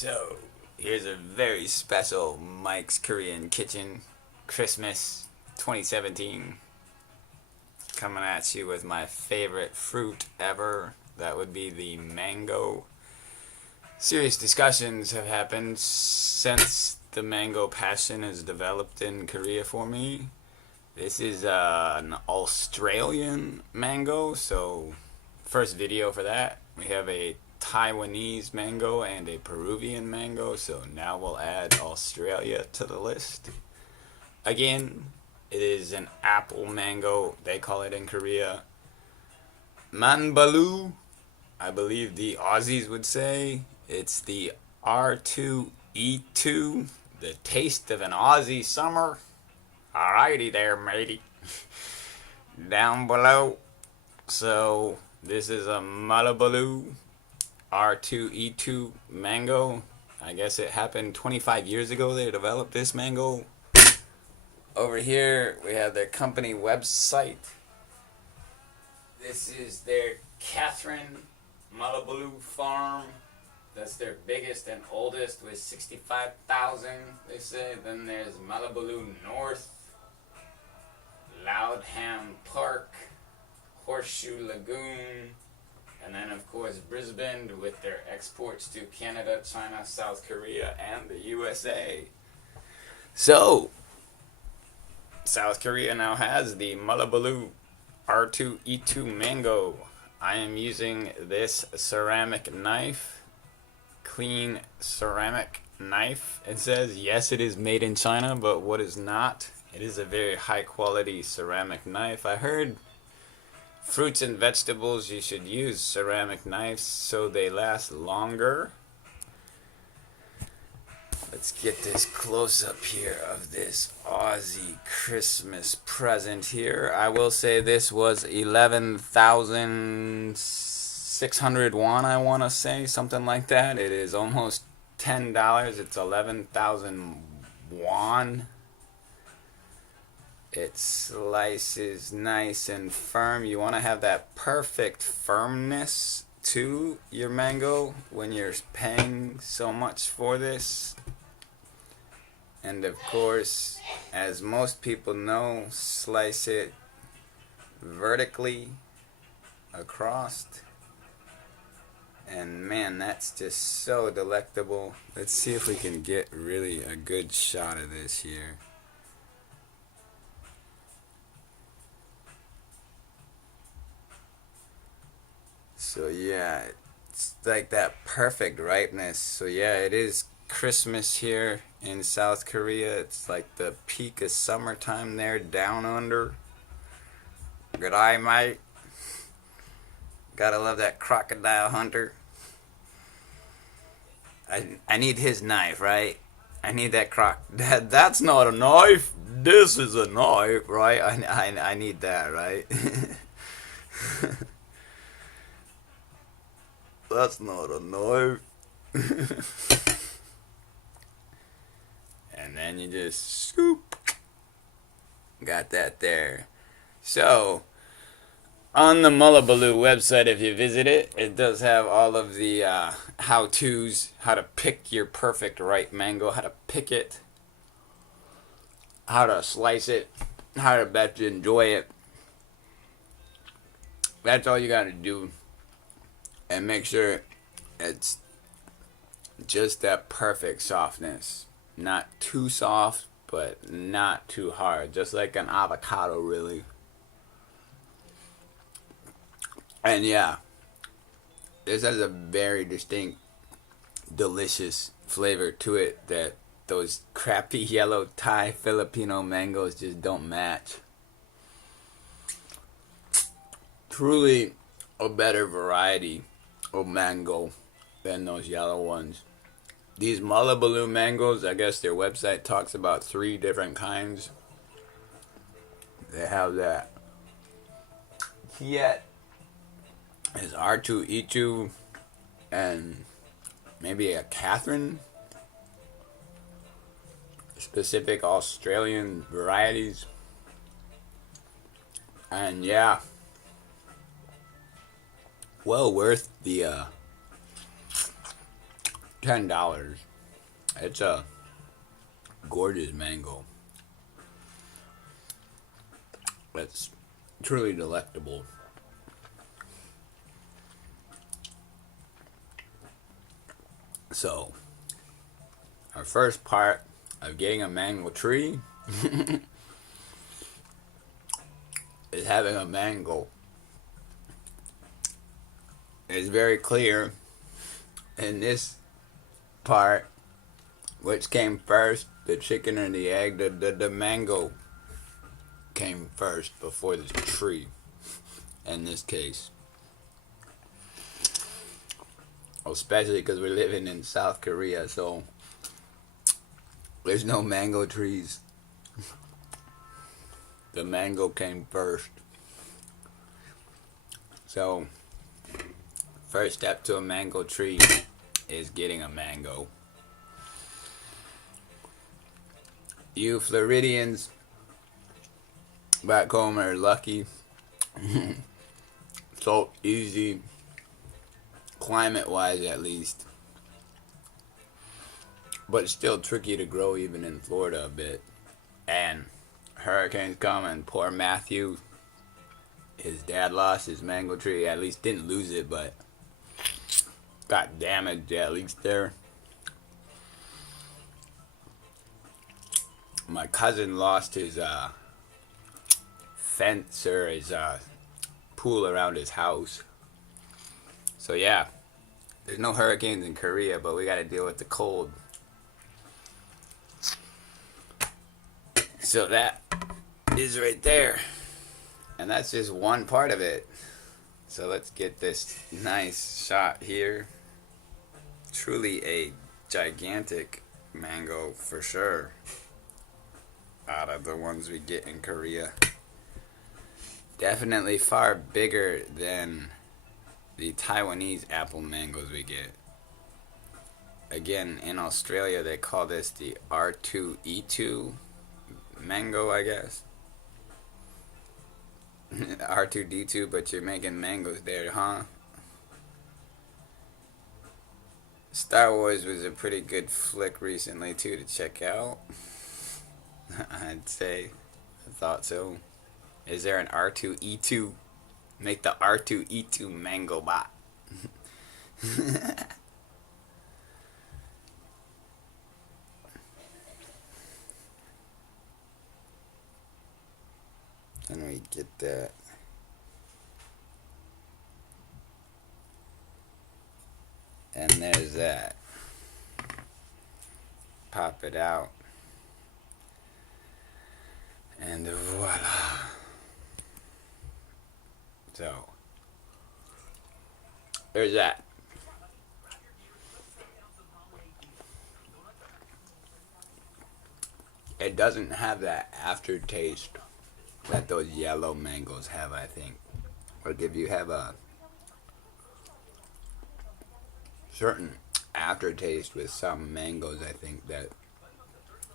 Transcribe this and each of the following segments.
So, here's a very special Mike's Korean Kitchen Christmas 2017. Coming at you with my favorite fruit ever. That would be the mango. Serious discussions have happened since the mango passion has developed in Korea for me. This is an Australian mango, so first video for that. We have a Taiwanese mango and a Peruvian mango, so now we'll add Australia to the list. Again, it is an apple mango, they call it in Korea. Manbalu, I believe the Aussies would say. It's the R2E2, the taste of an Aussie summer. Alrighty there, matey. Down below. So, this is a Malabalu R2E2 mango. I guess it happened 25 years ago they developed this mango. Over here we have their company website. This is their Catherine Malabalu farm. That's their biggest and oldest with 65,000, they say. Then there's Malabalu North, Loudham Park, Horseshoe Lagoon, and then of course Brisbane with their exports to Canada, China, South Korea, and the USA. So, South Korea now has the Malabalu R2E2 Mango. I am using this ceramic knife. Clean ceramic knife. It says yes, it is made in China, but what is not? It is a very high quality ceramic knife. I heard fruits and vegetables you should use ceramic knives so they last longer. Let's get this close up here of this Aussie Christmas present here. I will say this was 11,600 won, I want to say, something like that. It is almost $10. It's 11,000 won. It slices nice and firm. You want to have that perfect firmness to your mango when you're paying so much for this. And of course, as most people know, slice it vertically across. And man, that's just so delectable. Let's see if we can get really a good shot of this here. So yeah, it's like that perfect ripeness. So yeah, it is Christmas here in South Korea. It's like the peak of summertime there down under. Good eye, mate. Gotta love that crocodile hunter. I need his knife, right? I need that that's not a knife. This is a knife, right? I need that, right? That's not a knife. And then you just scoop. Got that there. So, on the Malabalu website, if you visit it, it does have all of the how-tos, how to pick your perfect ripe mango, how to pick it, how to slice it, how to best enjoy it. That's all you gotta do. And make sure it's just that perfect softness. Not too soft, but not too hard. Just like an avocado, really. And yeah, this has a very distinct, delicious flavor to it that those crappy yellow Thai Filipino mangoes just don't match. Truly a better variety of mango than those yellow ones. These Malabalu mangoes, I guess their website talks about 3 different kinds. They have that Kiet is R2E2 and maybe a Catherine. Specific Australian varieties. And yeah, well worth the $10. It's a gorgeous mango. It's truly delectable. So, our first part of getting a mango tree is having a mango. It's very clear in this part which came first, the chicken or the egg. The mango came first before the tree in this case. Especially because we're living in South Korea, so there's no mango trees. The mango came first. So, first step to a mango tree is getting a mango. You Floridians back home are lucky. So easy, climate-wise at least. But it's still tricky to grow even in Florida a bit. And hurricanes come, and poor Matthew, his dad lost his mango tree. At least didn't lose it, but got damaged at least there. My cousin lost his fence or his pool around his house. So yeah, there's no hurricanes in Korea, but we gotta deal with the cold. So that is right there. And that's just one part of it. So let's get this nice shot here. Truly a gigantic mango for sure. Out of the ones we get in Korea. Definitely far bigger than the Taiwanese apple mangoes we get. Again, in Australia they call this the R2E2 Mango, I guess. R2D2, but you're making mangoes there, huh? Star Wars was a pretty good flick recently too to check out. I'd say. I thought so. Is there an R2E2? Make the R2E2 Mango bot. Can we get that? And there's that. Pop it out. And voila. So, there's that. It doesn't have that aftertaste that those yellow mangoes have, I think. Like if you have a certain aftertaste with some mangoes, I think that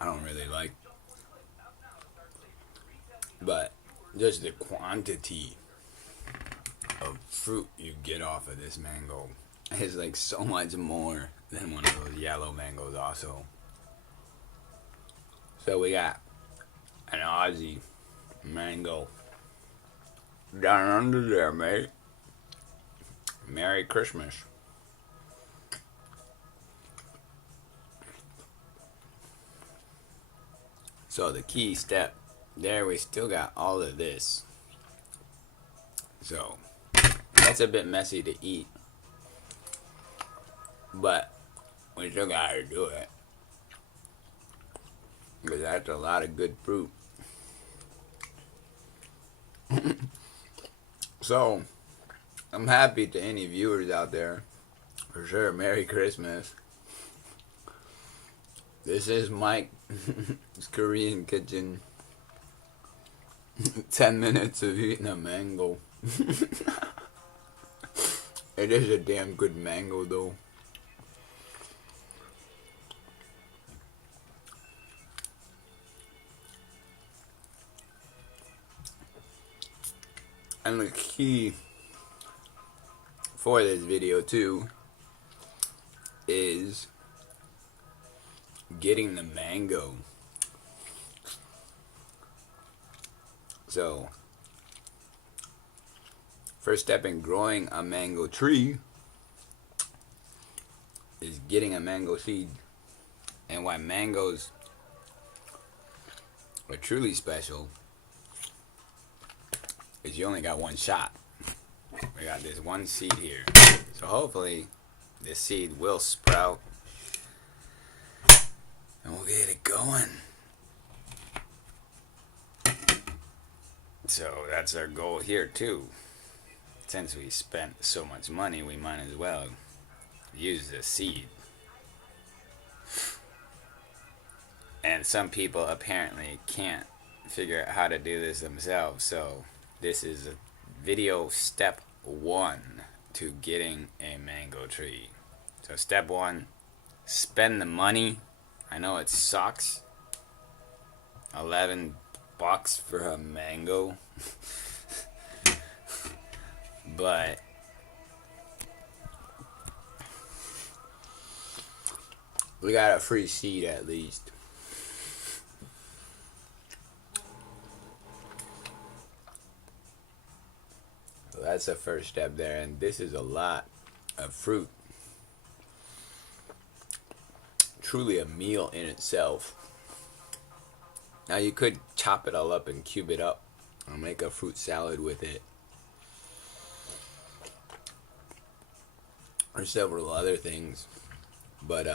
I don't really like. But just the quantity of fruit you get off of this mango is like so much more than one of those yellow mangoes also. So we got an Aussie mango down under there, mate. Merry Christmas. So the key step there, we still got all of this. So that's a bit messy to eat, but we still gotta do it because that's a lot of good fruit. So I'm happy to any viewers out there. For sure, Merry Christmas. This is Mike's Korean Kitchen. 10 minutes of eating a mango. It is a damn good mango though. And the key for this video too is getting the mango. So, first step in growing a mango tree is getting a mango seed. And why mangoes are truly special is you only got one shot. We got this one seed here. So hopefully this seed will sprout and we'll get it going. So that's our goal here too. Since we spent so much money, we might as well use the seed. And some people apparently can't figure out how to do this themselves. So this is a video step 1 to getting a mango tree. So step 1, spend the money. I know it sucks. $11 for a mango. But we got a free seed at least. So that's the first step there, and this is a lot of fruit. Truly a meal in itself. Now you could chop it all up and cube it up or make a fruit salad with it. Or several other things. But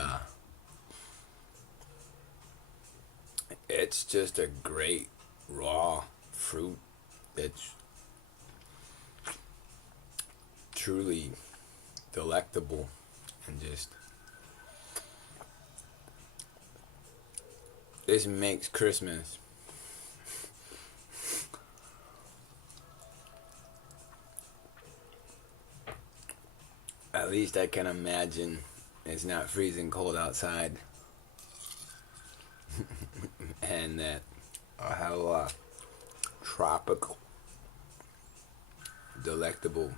it's just a great raw fruit that's truly delectable and just this makes Christmas at least I can imagine it's not freezing cold outside and that I have a tropical delectable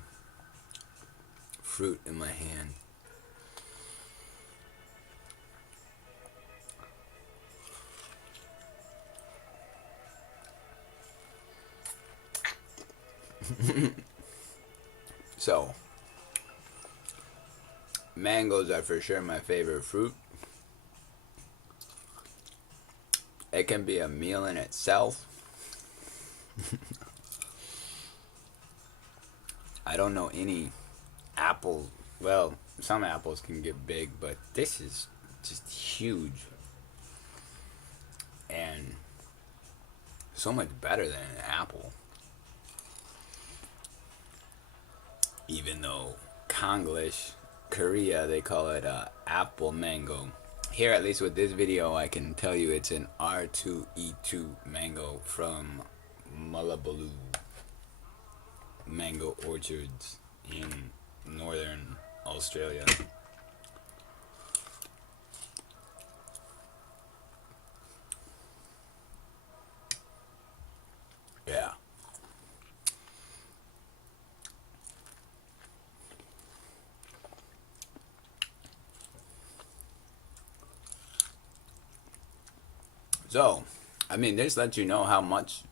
fruit in my hand. So, mangoes are for sure my favorite fruit. It can be a meal in itself. I don't know any apple. Well, some apples can get big, but this is just huge. And so much better than an apple. Even though Konglish, Korea, they call it apple mango. Here, at least with this video, I can tell you it's an R2E2 mango from Malabaloo Mango Orchards in northern Australia. Yeah. So, I mean, this lets you know how much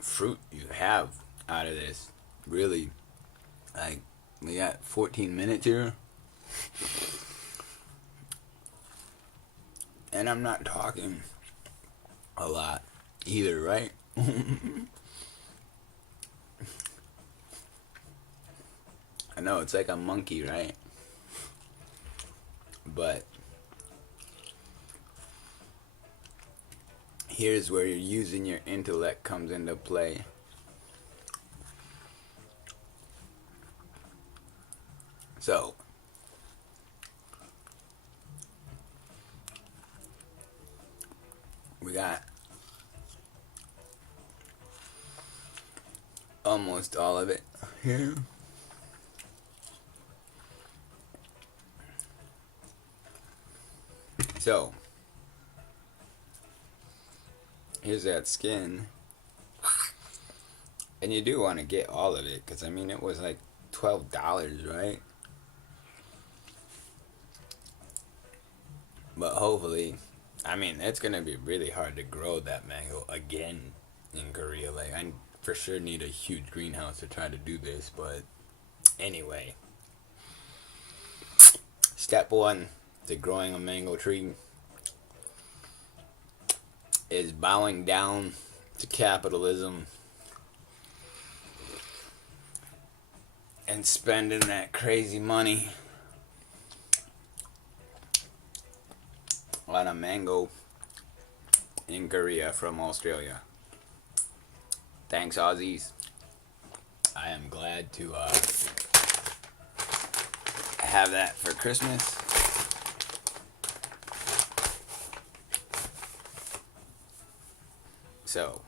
fruit you have out of this. Really, like, we got 14 minutes here. And I'm not talking a lot either, right? I know, it's like a monkey, right? But here's where you're using your intellect comes into play. So, we got almost all of it here. So, here's that skin. And you do want to get all of it, because I mean, it was like $12, right? But hopefully I mean, it's gonna be really hard to grow that mango again in Korea. Like, I for sure need a huge greenhouse to try to do this, but anyway. Step one to growing a mango tree is bowing down to capitalism and spending that crazy money on a mango in Korea from Australia. Thanks, Aussies. I am glad to have that for Christmas. So,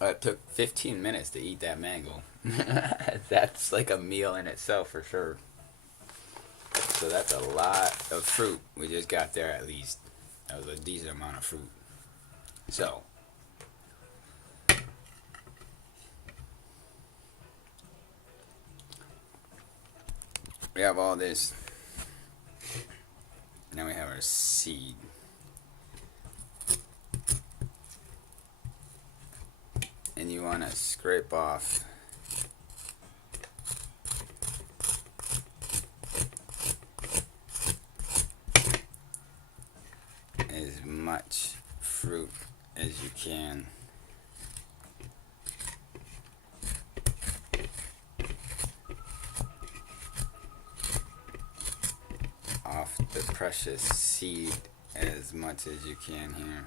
it took 15 minutes to eat that mango. That's like a meal in itself for sure. So that's a lot of fruit we just got there at least. That was a decent amount of fruit. So, we have all this. Now we have our seed. And you want to scrape off as much fruit as you can. Off the precious seed as much as you can here.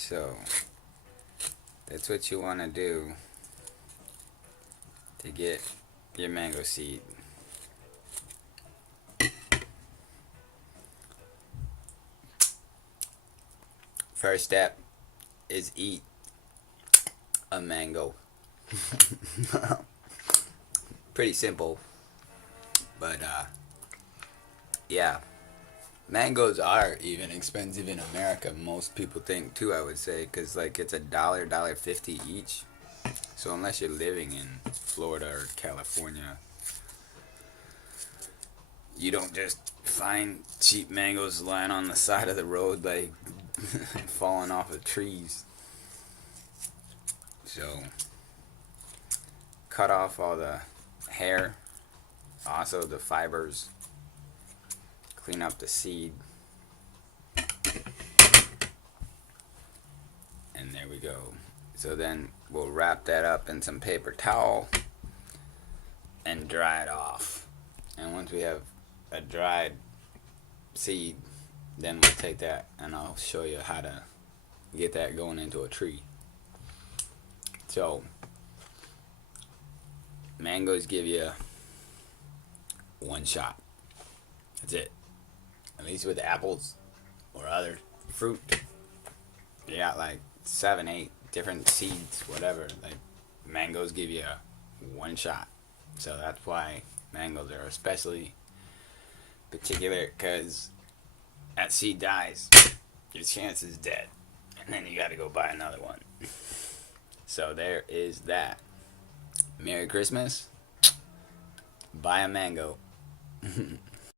So, that's what you want to do to get your mango seed. First step is eat a mango. Pretty simple, but yeah. Mangoes are even expensive in America. Most people think too, I would say, because like it's $1.50 each. So unless you're living in Florida or California, you don't just find cheap mangoes lying on the side of the road like falling off of trees. So cut off all the hair, also the fibers. Clean up the seed. And there we go. So then we'll wrap that up in some paper towel and dry it off. And once we have a dried seed, then we'll take that and I'll show you how to get that going into a tree. So, mangoes give you one shot. That's it. At least with apples or other fruit, you got like 7, 8 different seeds, whatever. Like mangoes give you one shot, so that's why mangoes are especially particular, because that seed dies, your chance is dead, and then you got to go buy another one. So there is that. Merry Christmas. Buy a mango.